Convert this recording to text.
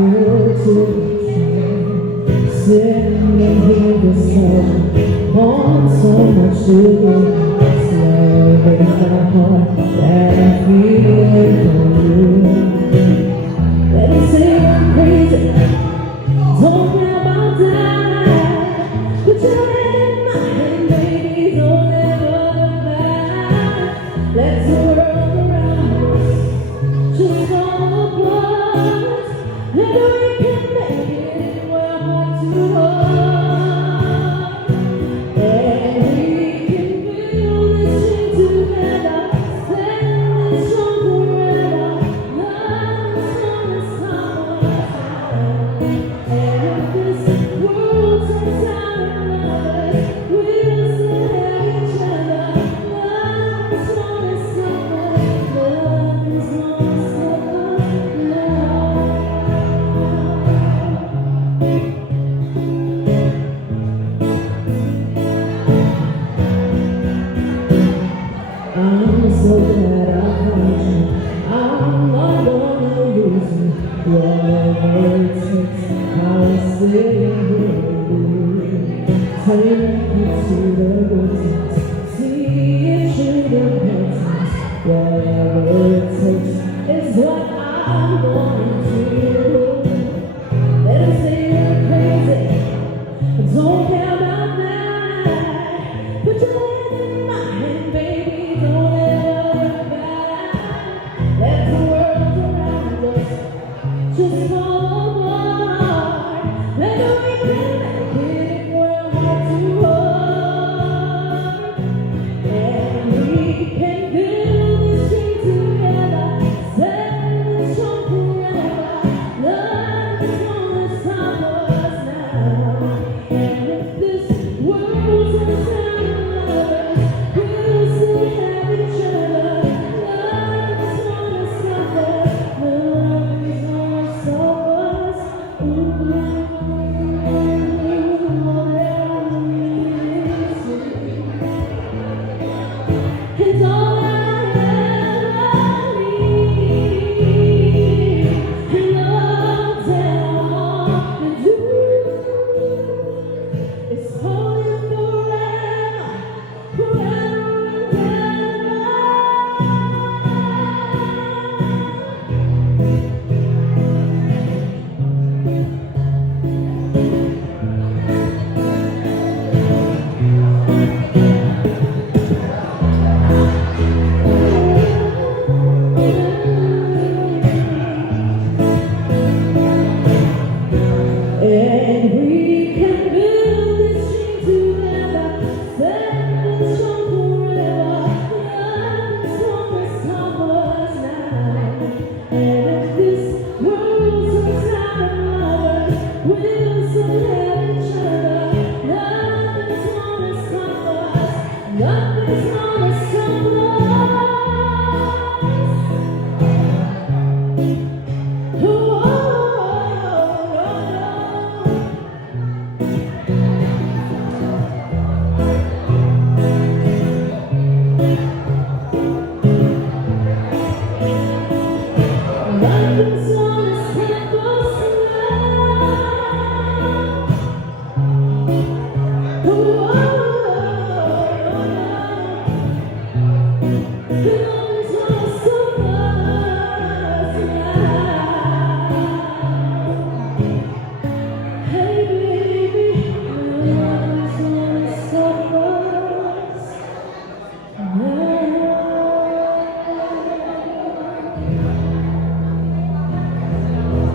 feel to sitting in here with someone want so much to do. Love is my heart that I feel for you. Let me say I'm crazy, don't care about that. Put your hand in my hand, baby, don't ever look back. Let's world around us just fall apart, and we can make it we're heart to heart, and we can build this thing together, stand this strong forever. Love is gonna stop us, and if this world turns out another, we'll still have each other. Love is gonna stop us, love is gonna stop us now. I'm so glad I found you. I'm not gonna lose you. Whatever it takes, I'll stay here with you. Take you to the good times, see it through the bad times. Whatever it takes is what I'm gonna do. Let them say you're crazy, don't care about that. Put your hand in my hand, baby, don't ever look back. Let the world around us just fall apart, and we can make it we're heart to heart, and we can build this thing together, stand this strong forever. Love is gonna stop us now, and if this world turns out another, we'll still have each other. Love is gonna stop us, love is gonna stop us. It's all I ever need, and love that I want to do is hold you forever, forever and and we can build this thing together, stand this strong forever. Love is gonna stop us now, and if this world turns out another, we'll still have each other. Love is gonna stop us, love is gonna stop us. Oh, oh, oh, oh. Love is